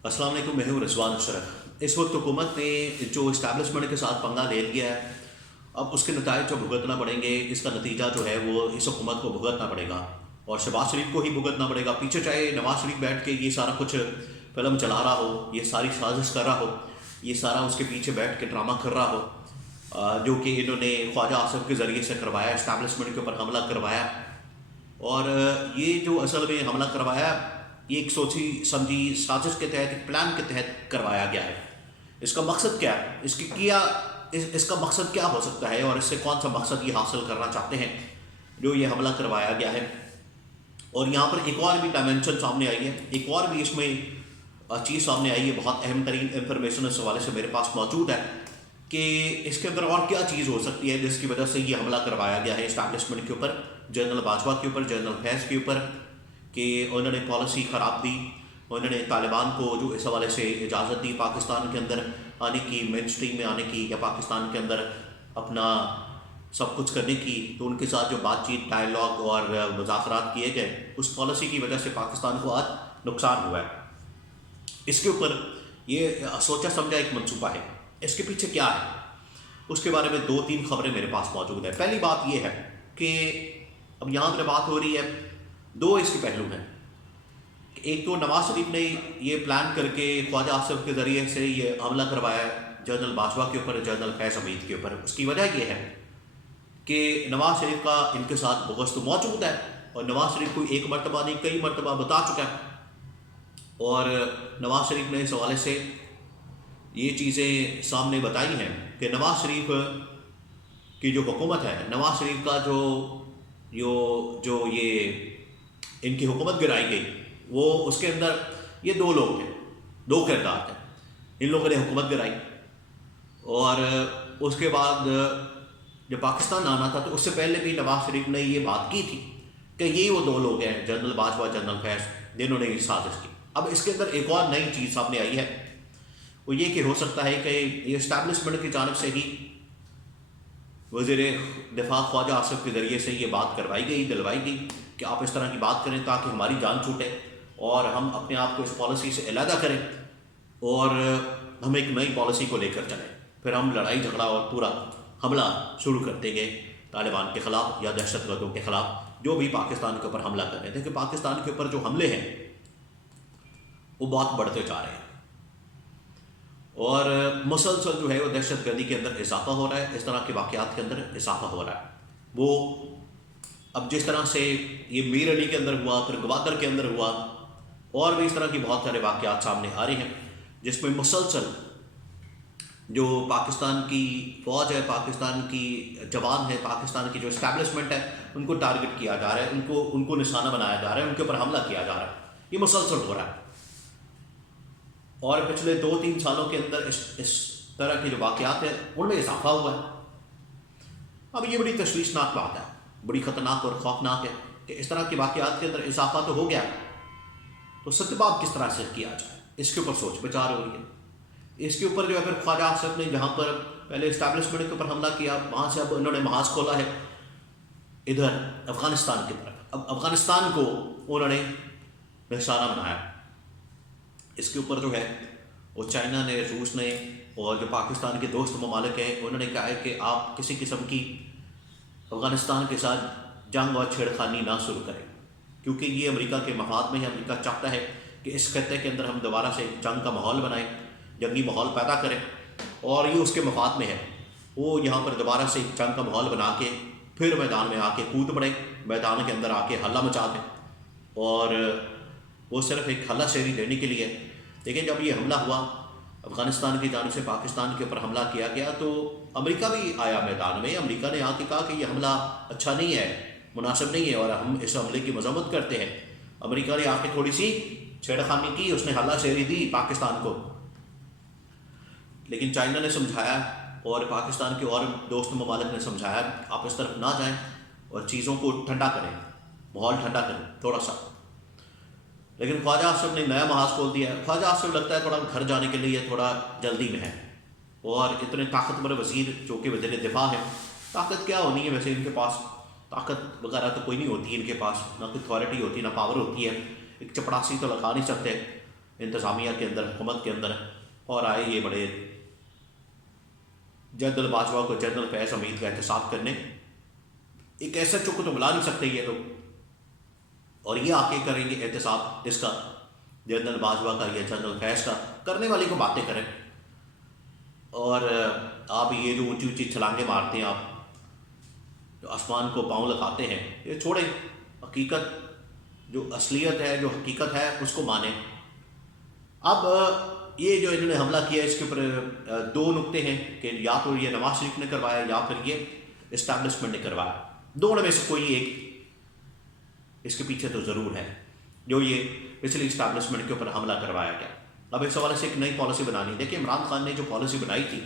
अस्सलाम वालेकुम, मैं हूँ रिजवान अशरफ। इस वक्त हुकूमत ने जो इस्टेब्लिशमेंट के साथ पंगा ले लिया है, अब उसके नतायज जो भुगतना पड़ेंगे, इसका नतीजा जो है वो इस हुकूमत को भुगतना पड़ेगा और शहबाज शरीफ को ही भुगतना पड़ेगा। पीछे चाहे नवाज शरीफ बैठ के ये सारा कुछ फिल्म चला रहा हो, ये सारी साजिश कर रहा हो, ये सारा उसके पीछे बैठ के ड्रामा कर रहा हो, जो कि इन्होंने ख्वाजा आसिफ के ज़रिए से करवाया, इस्टेब्लिशमेंट के ऊपर हमला करवाया। और ये जो असल में हमला करवाया, ये एक सोची समझी साजिश के तहत, एक प्लान के तहत करवाया गया है। इसका मकसद क्या है, इसका मकसद क्या हो सकता है और इससे कौन सा मकसद ये हासिल करना चाहते हैं जो ये हमला करवाया गया है। और यहाँ पर एक और भी डायमेंशन सामने आई है, एक और भी इसमें चीज़ सामने आई है, बहुत अहम तरीन इंफॉर्मेशन इस हवाले से मेरे पास मौजूद है कि इसके अंदर और क्या चीज़ हो सकती है जिसकी वजह से ये हमला करवाया गया है इस्टेब्लिशमेंट के ऊपर, जनरल बाजवा के ऊपर, जनरल फैज़ के ऊपर, कि उन्होंने पॉलिसी ख़राब दी, उन्होंने तालिबान को जो इस हवाले से इजाज़त दी पाकिस्तान के अंदर आने की, मेन स्ट्रीम में आने की, या पाकिस्तान के अंदर अपना सब कुछ करने की, तो उनके साथ जो बातचीत, डायलॉग और मुज़ाकरात किए गए, उस पॉलिसी की वजह से पाकिस्तान को आज नुकसान हुआ है। इसके ऊपर ये सोचा समझा एक मंसूबा है, इसके पीछे क्या है उसके बारे में 2-3 खबरें मेरे पास मौजूद है। पहली बात ये है कि अब यहाँ पर बात हो रही है, दो इसके पहलू हैं। एक तो नवाज शरीफ ने ये प्लान करके ख्वाजा आसिफ के ज़रिए से ये हमला करवाया जनरल बाजवा के ऊपर, जनरल फैज़ हमीद के ऊपर। उसकी वजह ये है कि नवाज शरीफ का इनके साथ बुग़्ज़ तो मौजूद है और नवाज शरीफ को एक मरतबा नहीं कई मरतबा बता चुका है। और नवाज शरीफ ने इस हवाले से ये चीज़ें सामने बताई हैं कि नवाज शरीफ की जो हुकूमत है, नवाज शरीफ का जो ये इनकी हुकूमत गिराई गई, वो उसके अंदर ये दो लोग थे, दो किरदार थे। इन लोगों ने हुकूमत गिराई और उसके बाद जब पाकिस्तान आना था तो उससे पहले भी नवाज शरीफ ने ये बात की थी कि ये वो दो लोग हैं, जनरल बाजवा, जनरल फैज़, जिन्होंने ये साजिश की। अब इसके अंदर एक और नई चीज़ सामने आई है, वो ये कि हो सकता है कि ये इस्टेब्लिशमेंट की जानिब से ही वज़ीर दिफा ख्वाजा आसिफ के ज़रिए से ये बात करवाई गई, दिलवाई गई कि आप इस तरह की बात करें ताकि हमारी जान छूटे और हम अपने आप को इस पॉलिसी से अलहदा करें और हम एक नई पॉलिसी को लेकर चलें। फिर हम लड़ाई झगड़ा और पूरा हमला शुरू कर देंगे तालिबान के ख़िलाफ़ या दहशतगर्दों के ख़िलाफ़ जो भी पाकिस्तान के ऊपर हमला कर रहे थे। कि पाकिस्तान के ऊपर जो हमले हैं वो बहुत बढ़ते जा रहे हैं और मुसलसल जो है वो दहशतगर्दी के अंदर इजाफा हो रहा है, इस तरह के वाक़यात के अंदर इजाफा हो रहा है। वो अब जिस तरह से ये मीर अली के अंदर हुआ, फिर गवादर के अंदर हुआ, और भी इस तरह की बहुत सारे वाक़यात सामने आ रहे हैं जिसमें मुसलसल जो पाकिस्तान की फ़ौज है, पाकिस्तान की जवान है, पाकिस्तान की जो इस्टेब्लिशमेंट है, उनको टारगेट किया जा रहा है, उनको निशाना बनाया जा रहा है, उनके ऊपर हमला किया जा रहा है। ये मुसलसल हो रहा है और पिछले 2-3 सालों के अंदर इस तरह के जो वाक़यात हैं उनमें इजाफा हुआ है। अब ये बड़ी तशवीशनाक बात है, बड़ी ख़तरनाक और खौफनाक है कि इस तरह के वाक़यात के अंदर इजाफा तो हो गया, तो सतबाब किस तरह से किया जाए, इसके ऊपर सोच विचार हो रही है। इसके ऊपर जो है फिर ख्वाजा आसिफ ने जहाँ पर पहले इस्टेब्लिशमेंट के ऊपर हमला किया, वहाँ से अब उन्होंने महाज खोला है इधर अफ़गानिस्तान की तरफ। अब अफ़गानिस्तान को उन्होंने निशाना बनाया। इसके ऊपर जो है वो चाइना ने, रूस ने और जो पाकिस्तान के दोस्त ममालिक हैं उन्होंने कहा है कि आप किसी किस्म की अफ़गानिस्तान के साथ जंग और छेड़खानी ना शुरू करें, क्योंकि ये अमेरिका के मफाद में है। अमेरिका चाहता है कि इस खत्ते के अंदर हम दोबारा से जंग का माहौल बनाएं, जंगी माहौल पैदा करें, और ये उसके मफाद में है। वो यहाँ पर दोबारा से जंग का माहौल बना के फिर मैदान में आके कूद पड़े, मैदान के अंदर आके हल्ला मचा दें, और वो सिर्फ एक हल्ला शेरी देने के लिए। लेकिन जब ये हमला हुआ अफ़गानिस्तान की जानिब से, पाकिस्तान के ऊपर हमला किया गया, तो अमेरिका भी आया मैदान में। अमेरिका ने आके कहा कि ये हमला अच्छा नहीं है, मुनासिब नहीं है और हम इस हमले की मजम्मत करते हैं। अमेरिका ने आके थोड़ी सी छेड़खानी की, उसने हल्ला शेरी दी पाकिस्तान को। लेकिन चाइना ने समझाया और पाकिस्तान के और दोस्त ममालिक ने समझाया आप इस तरफ ना जाएं और चीज़ों को ठंडा करें, माहौल ठंडा करें थोड़ा सा। लेकिन ख्वाजा आसिफ ने नया महाज खोल दिया है। ख्वाजा आसिफ लगता है थोड़ा घर जाने के लिए थोड़ा जल्दी में है, और इतने ताकतवर वज़ीर जो कि वज़ीर दिफा है, ताकत क्या होनी है वैसे इनके पास, ताकत वगैरह तो कोई नहीं होती इनके पास, ना कोई अथॉरिटी होती, ना पावर होती है, एक चपड़ासी तो लगा नहीं सकते। इंतज़ामिया के अंदर, हुकूमत के अंदर, और आए ये बड़े जनरल बाजवा को जनरल फैज़ हमीद का एहतसाब करने। एक ऐसा चुप तो बुला नहीं सकते ये लोग, और ये आके करेंगे एहतसाब इसका, जनरल बाजवा का या जनरल फैज़ का। करने वाले को बातें करें, और आप ये जो ऊंची ऊंची छलांगे मारते हैं, आप जो आसमान को पाँव लगाते हैं, ये छोड़ें। हकीकत जो असलियत है, जो हकीकत है, उसको मानें। अब ये जो इन्होंने हमला किया, इसके ऊपर दो नुक्ते हैं कि या तो ये नवाज शरीफ ने करवाया या फिर ये इस्टेब्लिशमेंट ने करवाया। दोनों में से कोई एक इसके पीछे तो ज़रूर है, जो ये पिछली इस्टेब्लिशमेंट के ऊपर हमला करवाया गया। अब इस हवाले से एक नई पॉलिसी बनानी। देखिए, इमरान खान ने जो पॉलिसी बनाई थी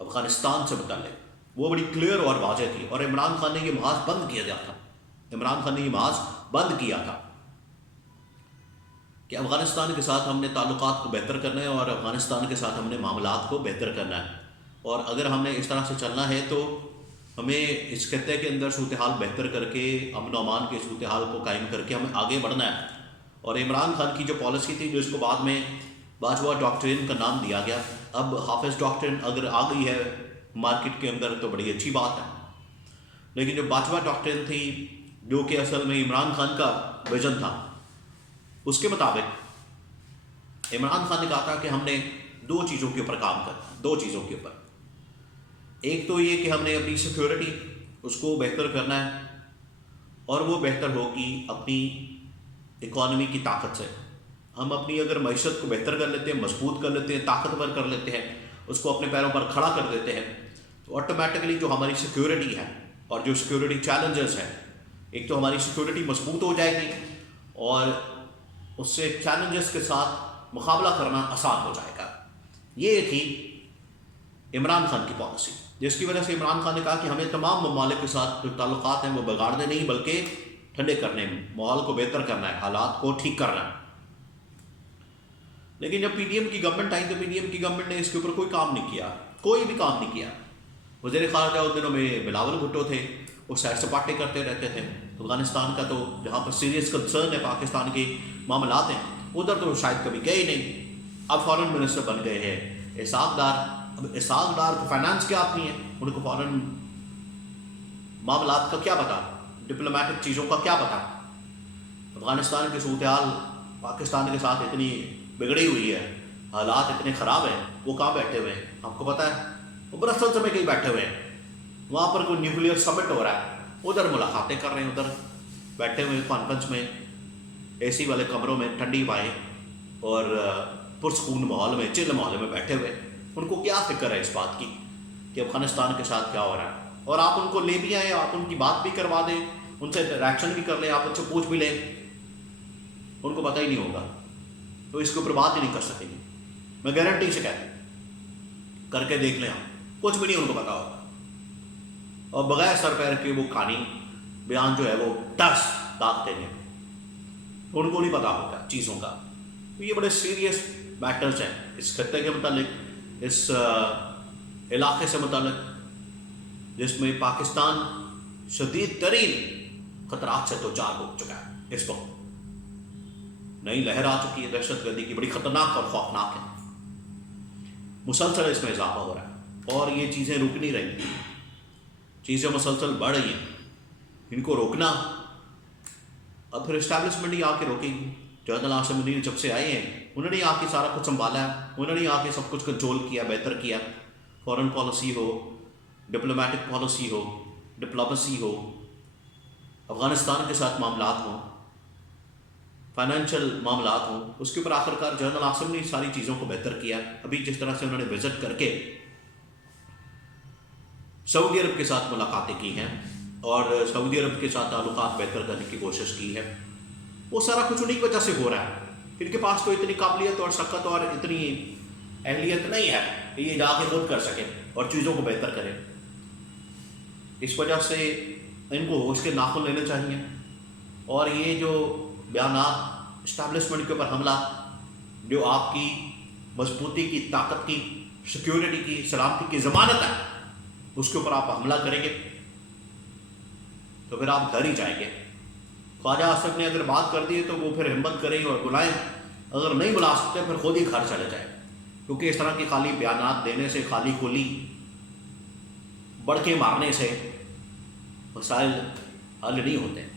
अफ़गानिस्तान से मुताल्लिक़, वो बड़ी क्लियर और वाज़ेह थी, और इमरान खान ने ये महाज बंद किया गया था। इमरान खान ने ये महाज बंद किया था कि अफ़गानिस्तान के साथ हमने ताल्लुकात को बेहतर करना है, और अफ़गानिस्तान के साथ हमने मामलात को बेहतर करना है, और अगर हमने इस तरह से चलना है तो हमें इस खत्ते के अंदर सूरत हाल बेहतर करके, अमन अमान के सूरत हाल को कायम करके हमें आगे बढ़ना है। और इमरान खान की जो पॉलिसी थी, जो इसको बाद में बाजवा डॉक्ट्रिन का नाम दिया गया, अब हाफिज़ डॉक्ट्रिन अगर आ गई है मार्केट के अंदर तो बड़ी अच्छी बात है, लेकिन जो बाजवा डॉक्ट्रिन थी, जो कि असल में इमरान खान का विजन था, उसके मुताबिक इमरान खान ने कहा था कि हमने दो चीज़ों के ऊपर काम करना, दो चीज़ों के ऊपर। एक तो ये कि हमने अपनी सिक्योरिटी उसको बेहतर करना है, और वो बेहतर होगी अपनी इकॉनमी की ताकत से। हम अपनी अगर मईशत को बेहतर कर लेते हैं, मजबूत कर लेते हैं, ताकतवर कर लेते हैं, उसको अपने पैरों पर खड़ा कर देते हैं, तो ऑटोमेटिकली जो हमारी सिक्योरिटी है और जो सिक्योरिटी चैलेंजेस हैं, एक तो हमारी सिक्योरिटी मजबूत हो जाएगी, और उससे चैलेंजेस के साथ मुकाबला करना आसान हो जाएगा। ये थी इमरान खान की पॉलिसी, जिसकी वजह से इमरान खान ने कहा कि हमें तमाम ममालिक के साथ जो ताल्लुकात हैं वो बिगाड़ने नहीं, बल्कि ठंडे करने, माहौल को बेहतर करना है, हालात को ठीक करना है। लेकिन जब पीडीएम की गवर्नमेंट आई, तो पीडीएम की गवर्नमेंट ने इसके ऊपर कोई काम नहीं किया, कोई भी काम नहीं किया। वज़ीर ख़ारजा उन दिनों में बिलावल भुट्टो थे, वो सैर सपाटे करते रहते थे। अफ़गानिस्तान का तो जहाँ पर सीरियस कंसर्न है, पाकिस्तान के मामलात हैं, उधर तो शायद कभी गए ही नहीं। अब फॉरेन मिनिस्टर बन गए हैं इसहाक डार। अब इसहाक डार को फाइनेंस क्या आती है, उनको फॉरेन मामलात का क्या पता, डिप्लोमेटिक चीज़ों का क्या पता। अफ़गानिस्तान की सूरत हाल पाकिस्तान के साथ इतनी बिगड़ी हुई है, हालात इतने ख़राब हैं, वो कहाँ बैठे हुए हैं आपको पता है? वो ब्रसेल्स में कहीं बैठे हुए हैं, वहाँ पर कोई न्यूक्लियर समिट हो रहा है, उधर मुलाकातें कर रहे हैं, उधर बैठे हुए कॉन्फ्रेंस में, एसी वाले कमरों में, ठंडी हवाएं और पुरसकून माहौल में, चिल माहौल में बैठे हुए। उनको क्या फिक्र है इस बात की कि अफ़गानिस्तान के साथ क्या हो रहा है? और आप उनको ले भी आए, आप उनकी बात भी करवा दें, उनसे इंटरेक्शन भी कर लें, आप उनसे पूछ भी लें, उनको पता ही नहीं होगा, तो इसके ऊपर बात ही नहीं कर सकेंगे। मैं गारंटी से कहता हूँ, करके देख लें आप, कुछ भी नहीं उनको पता होगा, और बगैर सर पैर के वो कहानी बयान जो है वो टस दाग देंगे, उनको नहीं पता होगा चीज़ों का। तो ये बड़े सीरियस मैटर्स हैं इस खत्ते के मुतालिक, इस इलाके से मुतालिक, जिसमें पाकिस्तान शदीद तरीन खतरात से दो चार हो चुका है। इस वक्त नई लहर आ चुकी है दहशतगर्दी की, बड़ी खतरनाक और खौफनाक है। मुसलसल इसमें इजाफा हो रहा है, और ये चीज़ें रुक नहीं रही, चीज़ें मुसलसल बढ़ रही हैं। इनको रोकना, अब फिर इस्टेब्लिशमेंट ही आके रोकेगी। जनरल आसिम मुनीर जब से आए हैं, उन्होंने आके सारा कुछ संभाला है, उन्होंने आके सब कुछ कंट्रोल किया, बेहतर किया। फॉरेन पॉलिसी हो, डिप्लोमेटिक पॉलिसी हो, डिप्लोमेसी हो, अफ़गानिस्तान के साथ मामलात हों, फाइनेंशियल मामलात हों, उसके ऊपर आखिरकार जनरल आसिम ने सारी चीज़ों को बेहतर किया। अभी जिस तरह से उन्होंने विजिट करके सऊदी अरब के साथ मुलाकातें की हैं और सऊदी अरब के साथ ताल्लुकात बेहतर करने की कोशिश की है, वो सारा कुछ उन्हीं की वजह से हो रहा है। इनके पास तो इतनी काबिलियत और शक्कत और इतनी अहलियत नहीं है कि ये जाके खुद कर सकें और चीज़ों को बेहतर करें। इस वजह से इनको उसके नाखुन लेने चाहिए। और ये जो बयानात इस्टेब्लिशमेंट के ऊपर हमला, जो आपकी मजबूती की, ताकत की, सिक्योरिटी की, सलामती की ज़मानत है, उसके ऊपर आप हमला करेंगे तो फिर आप डर ही जाएंगे। ख्वाजा आसिफ ने अगर बात कर दी है तो वो फिर हिम्मत करें और बुलाएं اگر نہیں بلا سکتے پھر خود ہی گھر چلے جائیں، کیونکہ اس طرح کی خالی بیانات دینے سے، خالی کھلی بڑھ کے مارنے سے مسائل حل نہیں ہوتے ہیں۔